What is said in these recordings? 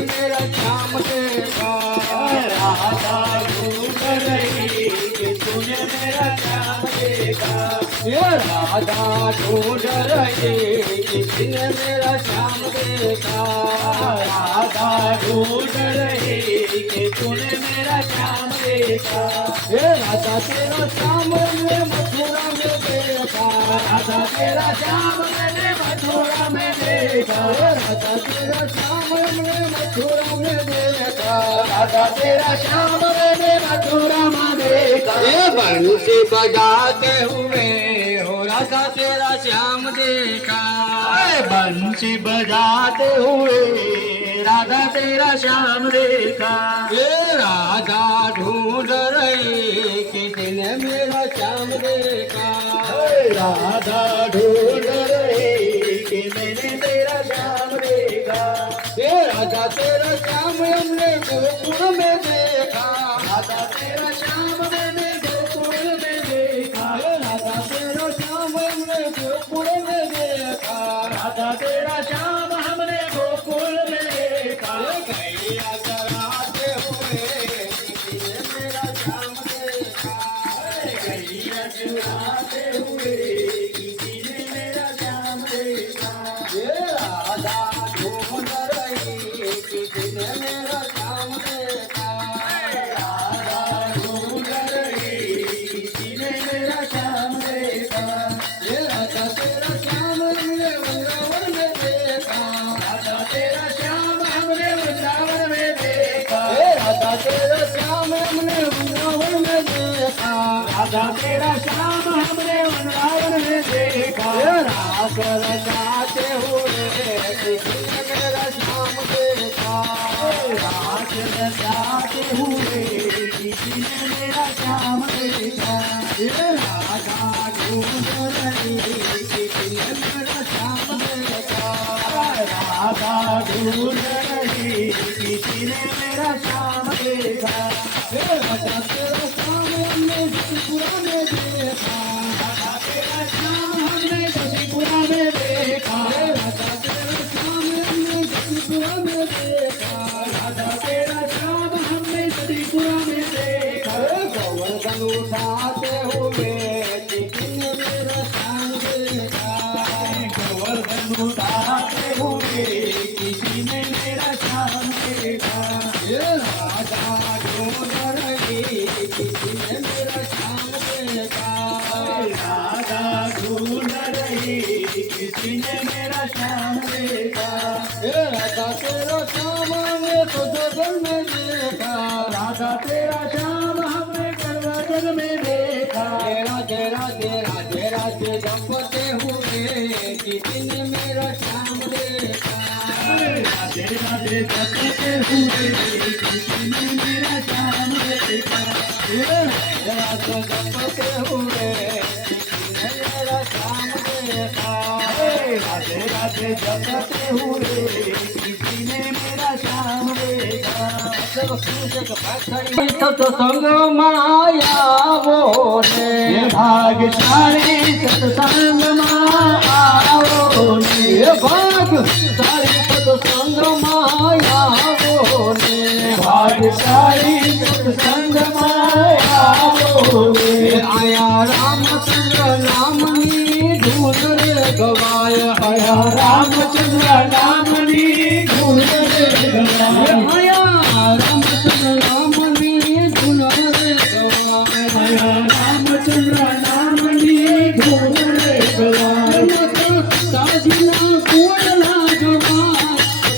मेरा श्याम देखा। राधा ढूंढ रही कि तूने मेरा श्याम देखा। ये राधा ढूंढ रही कि तूने मेरा श्याम देखा। राधा ढूंढ रही कि तूने मेरा श्याम देखा। ये राधा तेरा श्याम मैंने मथुरा में देखा। राधा तेरा श्याम मैंने मथुरा में देखा। राधा तेरा श्याम मैंने मथुरा में देखा। राधा तेरा श्याम मैंने मथुरा में देखा। ये बंसी बजाते हुए हो राधा तेरा श्याम देखा। बंसी बजाते हुए राधा तेरा श्याम देखा। ये राधा ढूंढ रही कि तूने मेरा श्याम देखा। राधा ढूंढ रही कि मैंने तेरा श्याम देखा। ये राधा तेरा श्याम हमने गोकुल में देखा। राधा तेरा श्याम मैंने गोकुल में देखा। राधा तेरा श्याम हमने गोकुल में देखा। राधा तेरा श्याम हमने गोकुल में देखा। गैया चराते हुए किसी ने मेरा श्याम देखा। गैया चुराते हुए किसी ने मेरा श्याम देखा। ये राधा ढूंढ रही किसी ने मेरा श्याम देखा। राधा ढूंढ रही किसी ने मेरा श्याम देखा। ये राधा तेरा श्याम हमने वृंदावन में देखा। राधा तेरा श्याम हमने वृंदावन में देखा। ये राधा तेरा श्याम हमने वृंदावन में देखा। राधा तेरा श्याम हमने वृंदावन में देखा। ये रास रचाते हुए किसी ने मेरा श्याम देखा। रात रचाते हुए किसी ने मेरा श्याम देखा। ये राधा ढूंढ रही किसी ने मेरा श्याम देखा। राधा ढूंढ रही किसी ने मेरा श्याम देखा। ये राधा तेरा श्याम हमने जसपुरा में देखा। राधा तेरा श्याम हमने जसीपुरा में देखा। ये राधा तेरा श्याम हमने जसपुरा में देखा। राधा तेरा श्याम हमने जसीपुरा में देखा। गोवर्धन उठाते हुए किसी ने मेरा श्याम देखा। गोवर्धन उठाते हुए किसी ने मेरा श्याम देखा। ये राधा ढूंढ रही किसी ने मेरा श्याम देखा। राधा ढूंढ रही किसी ने मेरा श्याम देखा। ये राधा तेरा श्याम हमने तो जगन में देखा। राधा तेरा श्याम हमने गण में देखा। राधे राधे राधे राधे जपते हुए किसी ने मेरा श्याम देखा। राधे राधे जपते हुए किसी ने मेरा श्याम देखा। ये राधे जपते हुए किसी ने मेरा श्याम देखा। राधे राधे जपते हुए किसी ने मेरा श्याम देखा। तो संग मायावो ने भाग्यशाली सत्संग मायावो ने। भाग्यशाली सत्संग मायावो ने। भाग्यशाली सत्संग मायावो ने। आया रामचंद्र नामनी ढूंढ रे गवाय। आया रामचंद्र नामनी ढूंढ रे गवाय। आया रामचंद्र नामनी ढूंढ रे गवाय। आया रामचंद्र नामनी ढूंढ रे गवाय। साजना कोयला गवाय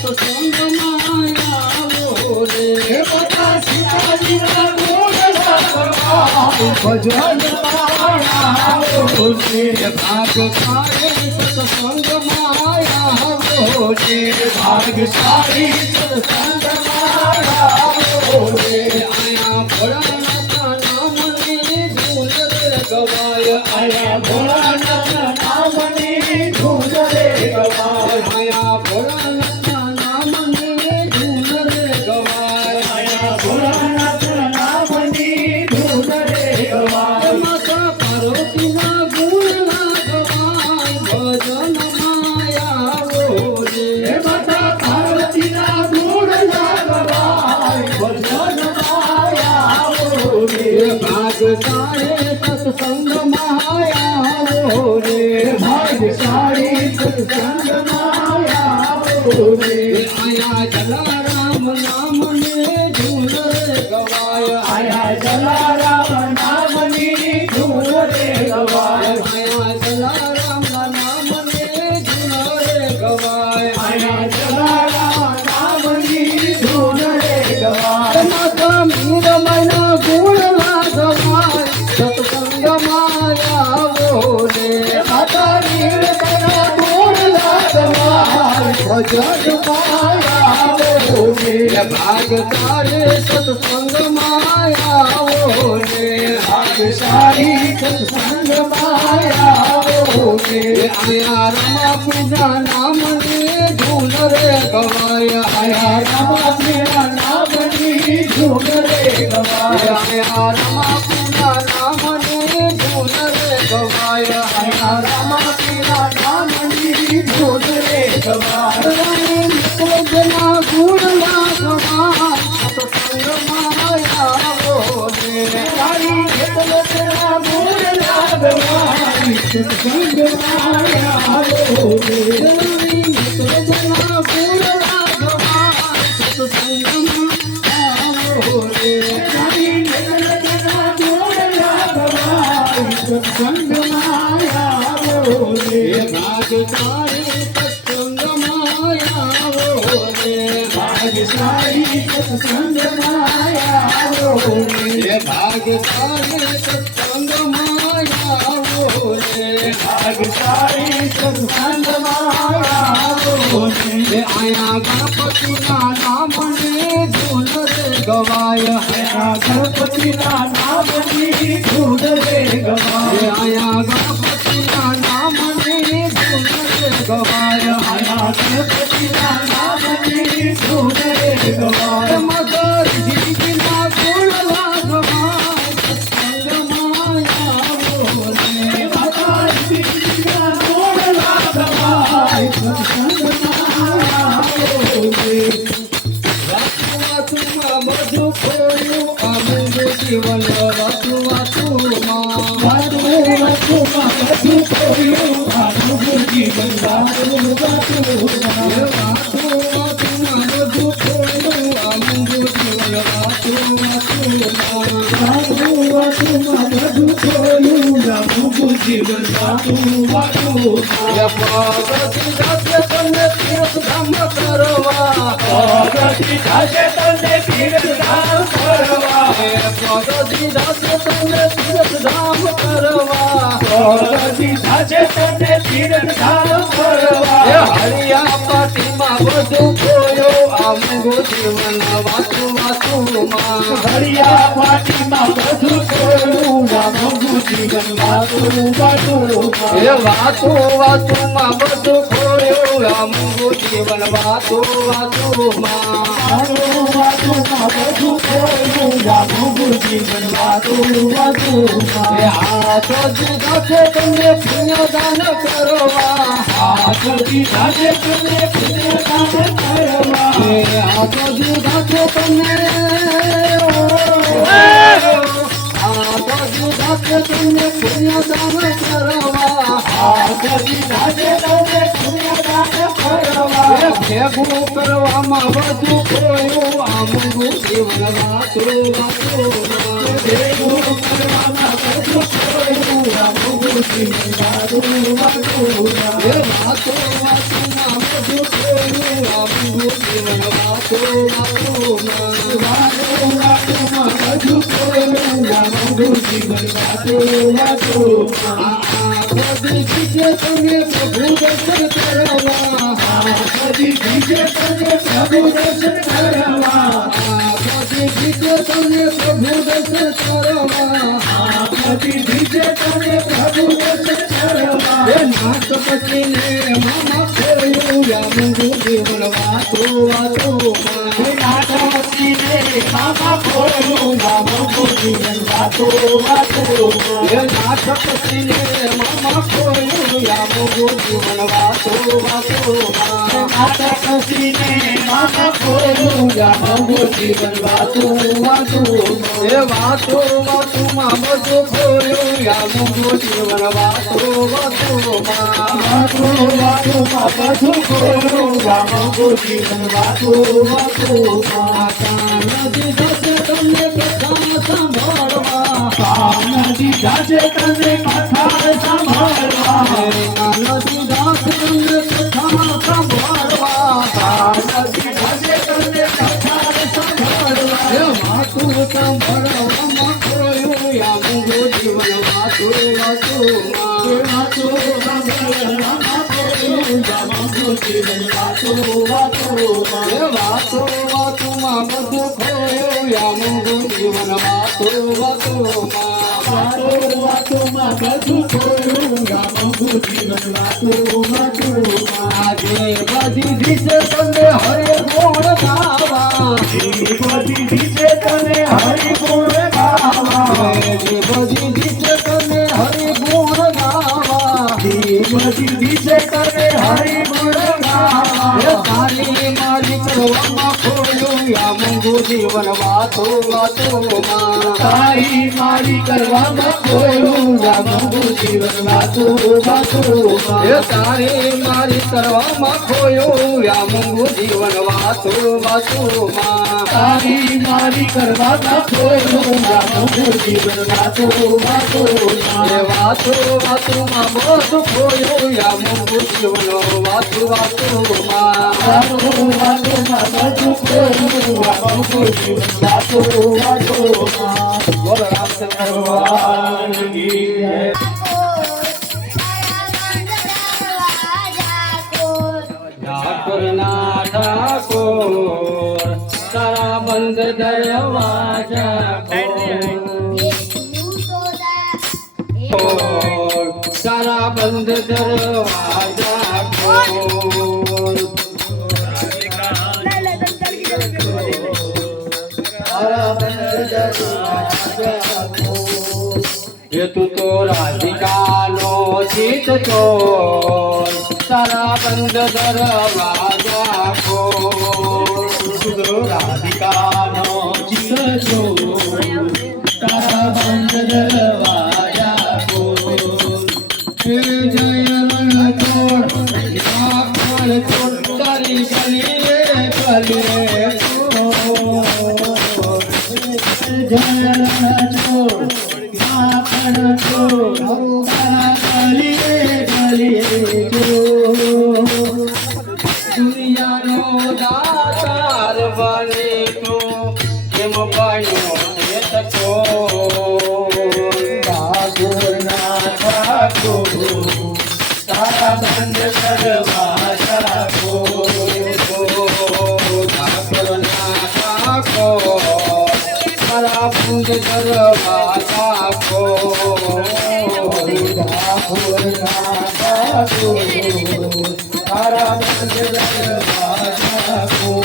सत्संग मायावो रे। बता सीताजी ना कोयला गवाय भजन मायावो ने। भाग्यशाली सत्संग मायावो रे। भाग्यशाली सत्संग मायावो ने। आया भोलानाथ नामनी ढूंढ रे गवाय। आया भोलानाथ नामनी ढूंढ रे गवाय। आया भोलानाथ नामनी ढूंढ रे गवाय। आया भोलानाथ नामनी ढूंढ रे गवाय। माता पार्वती ना गुण ना गवाय भजन मायावो रे। माता पार्वती ना गुण સત્સંગમાં આવો રે ભાગ્યશાળી સત્સંગમાં આવો રે આયા જલારામ નામને ધૂન રે ગવાય આયા જલારામ નામની ધૂન રે ગવાય આયા જલારામ નામને ધૂન રે ગવાય આયા જલારામ નામની ધૂન રે ગવાય માતા મીર મના ગુણ લાગવાય સત્સંગમાં આવો રે માતા નીર તના ગુણ લાગવાય ભજન માયા રે ભાગ તારે સત્સંગમાં આવો રે ભાગ્યશાળી સત્સંગમાં આવો રે આયા રમા પૂજા નામને ધૂન રે ગવાય આયા રામા નામની ધૂન રે ગવાય આયા રમા પૂજા નામને ધૂન રે ગવાય આયા રામા નામની ધૂન રે ગવાય જના ગુણ લાગવા સત્સંગમાં આવો રે તારી કેટલો તેરા ગુણ લાગવાય સત્સંગમાં આવો રે જના ગુણ લાગવા સત્સંગમાં આવો રે તારી કેટલો તેરા ગુણ લાગવાય સત્સંગમાં આવો રે ભાગ તારે સત્સંગમાં આવો રે ભાગ્યશાળી સત્સંગમાં આવો રે ભાગ તારે સત્સંગમાં આવો રે ભાગ્યશાળી સત્સંગમાં આવો રે આયા ગણપતિના નામને ધૂન રે ગવાય આયા ગણપતિના નામની ધૂન રે ગવાય આયા ગણપતિના નામને ધૂન રે ગવાય આયા ગણપતિના નામની ધૂન રે ગવાય મગર જીવના ગુણ લાગવા સત્સંગમાં આવો રે માતાજીના ગુણ લાગવાય સત્સંગમાં આવો રે વાતુમાં બધું ખોયું અમૂલ્ય જીવન વાતુમાં વાતુમાં બધું ખોયું આનું જીવન વાતુમાં વાતુમાં બધું ખોયું અમૂલ્ય જીવન વાતુમાં બધું ખોયું આનું જીવન વાતુમાં પગથી જાતે તમને તીર્થધામ કરવા પ્રગતિ થશે તને તીર્થધામ કરવા પગથી જાતે તમને તીર્થધામ કરવા પ્રગતિ થશે તને તીર્થધામ કરવા હરિયા પાટીમાં બધું ખોયો અમૂલ્ય જીવન વાતુમાં હરિયા પાટીમાં બધું ખોયું રામનું જીવન વાતુમાં એ વાતુમાં બધું ખોયું અમૂલ્ય જીવન વાતુમાં વાતુમાં બધું ખોયું રામનું જીવન વાતુમાં એ હાથો દીધા છે તમને પુણ્યદાન કરવા હાથ દીધા છે તને પુણ્યદાન કરવા એ હાથો દીધા છે તમને હાથો દીધા છે તમને પુણ્યદાન કરવા હાથ દીધા છે તને પુણ્યદાન કરવા એ ભેગું કરવામાં બધું ખોયું અમૂલ્ય જીવન વાતુમાં ભેગું કરવામાં બધું ખોયું રામનું જીવન વાતુમાં એ વાતુમાં બધું ખોયું અમૂલ્ય જીવન વાતુમાં બધું ખોયું રામનું જીવન વાતુમાં બધી જગ્યાએ તમે પ્રભુ દર્શન કરવા બધી બીજે તને પ્રભુ દર્શન કરવા બધી જગ્યાએ તમે પ્રભુ દર્શન કરવા બધી બીજે તને પ્રભુ દર્શન કરવા એ નાથ પછીને મામા ખોયું અમૂલ્ય જીવન વાતુમાં કસીને મામા ખોયું ગામનું જીવન વાતો વાતો એ નાથ કસીને મામા ખોયું ગામનું જીવન વાતો વાતો માતા કસીને મામા ખોયું ગામનું જીવન વાતો વાતો એ વાતો વાતોમાં બધું ખોયું ગામનું જીવન વાતો વાતો વાતો વાતોમાં બધું ખોયું ગામનું જીવન વાતો વાતો નદી થશે તમને કથા સાંભળવા નદી જાજે તને કથા સાંભળવા નદી દાસ તમને કથા સાંભળવા નદી જાજે તને કથા સાંભળવા એ વાતો સાંભળવામાં ખોયું ગામનું જીવન વાતો વાતો વાતો સાંભળવામાં ખોયું ગામનું જીવન વાતો વાતો એ વાતો વાતોમાં બધું ખોયું ગામનું જીવન વાતો વાતો વાતો વાતોમાં બધું ખોયું ગામનું જીવન વાતો વાતો આજે બધી દિશે તમને હરે ગુણ ગાવા બધી દિશે તને હરિ ગુણ ગાવા જે બધી દિશે તમને હરે ગુણ ગાવા બધી દિશે તને હરિ ગુણ ગાવા એ તારી મારી કરવામાં ખોયું ગામનું જીવન વાતો વાતો તારી મારી કરવામાં ખોયું ગામનું જીવન વાતો વાતો એ તારી મારી કરવામાં ખોયું ગામનું જીવન વાતો વાતો તારી મારી કરવામાં ખોયું ગામનું જીવન વાતો વાતો એ વાતો વાતોમાં બધું ખોયું ગામનું જીવન વાતો વાતો વાતો વાતોમાં બધું ખોયું ગામનું જીવન વાતો વાતો બોલો રામચંદ્ર ભગવાન કી જય. ઠાકોરના ઠાકોર તારા બંધ દરવાજા ખોલ તારા બંધ દરવાજા ખોલ તારા બંધ દરવાજા ખોલ એ તું તો રાધિકાનો ચિત ચોર તારા બંધ દરવાજા ખોલ રાધિકાનો ચિત્તો તારા બંધ દરવાજા ખોલ. હે જય રણછોડ માખણ છોડ તારી ગલીએ ગલીએ જય રણછોડ માખણ છોડ તારા ગલીએ ગલીએ દુનિયાનો દાતાર બને તો કેમ બન્યો એ તકો ઠાકોરના ઠાકોર તારા બંધ દરવાજા ખોલ. ઠાકોરના ઠાકોર તારા બંધ દરવાજા ખોલ ઠાકોરના ઠાકોર તારા બંધ દરવાજા ખોલ.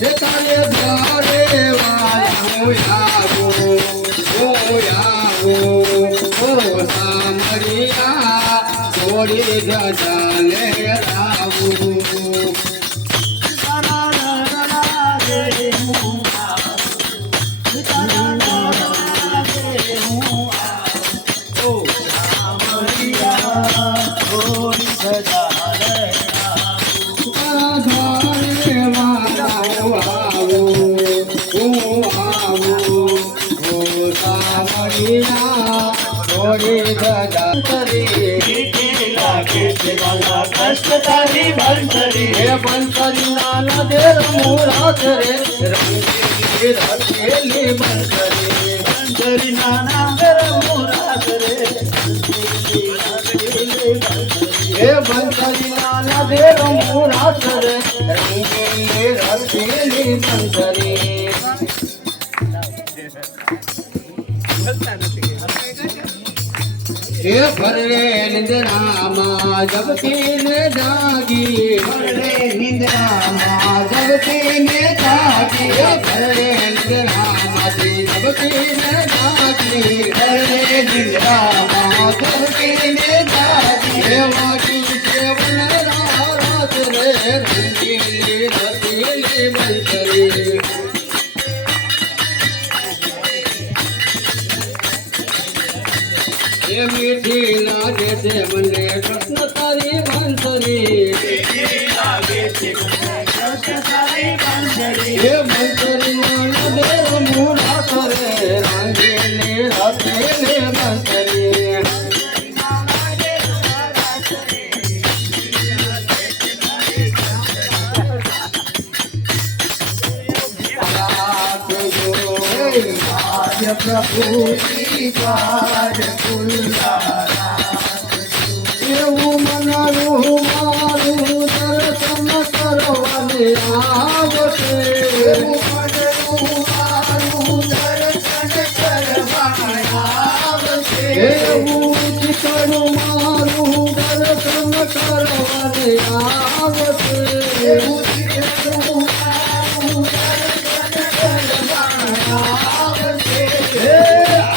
જે તારે દ્વારે વાળું આવું ઓ સામરિયા થોડી ધજાને આવું કષ્ટ તારી બંસરી હે બંસરી નાના દેર મુરાદ રે રંગી રખેલી બંસરી બંસરી નાના ઘર મુરાદ રે હે બંસરી નાના દેર મુરાદ રે રંગી રખેલી બંસરી એ ફરે નિંદ્રામાં જગતીને જાગી ફરે નિંદ્રામાં જગતીને જાગી એ ફરે નિંદ્રામાંથી જગતીને જાગી ફરે નિંદ્રામાં જગતીને જાગી એ વાગી કેવલ રાત રે રંગીલી રસીલી બંસરી એ મીઠી લાગે છે મને કૃષ્ણ તારી બંસરી એ બંસરી દેવ મૂળા કરે રંગીલી રસીલી બંસરી આજ પ્રભુજી દ્વાર ખુલ્લા એવું મનારું મારું દર્શન કરવાને આવશે એવું મનનું મારું દર્શન કરવા આવશે એવું ચિકણું મારું દર્શન કરવાને આવશે એવું ચિત્રું મારું દર્શન કરવા આવશે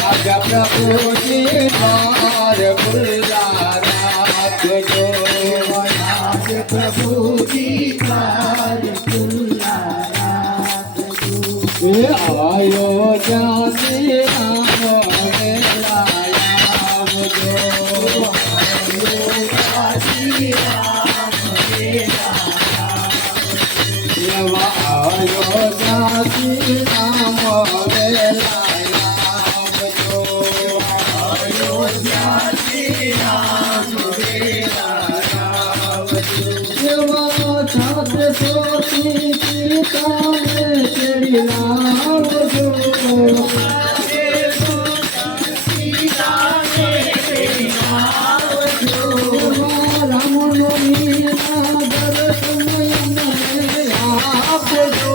આજા પ્રભુજી દ્વાર ખુલ્લા રાખજો આજ પ્રભુજી દ્વાર ખુલ્લા રાખજો એ આયો જાતી રામ વેલાયાવજો એવા આયો જાતી રામ વેલાયાવજો એવા છાતે સોતી પિતાને તેડી લાવજો રામનો મીના દર્શન મને આપજો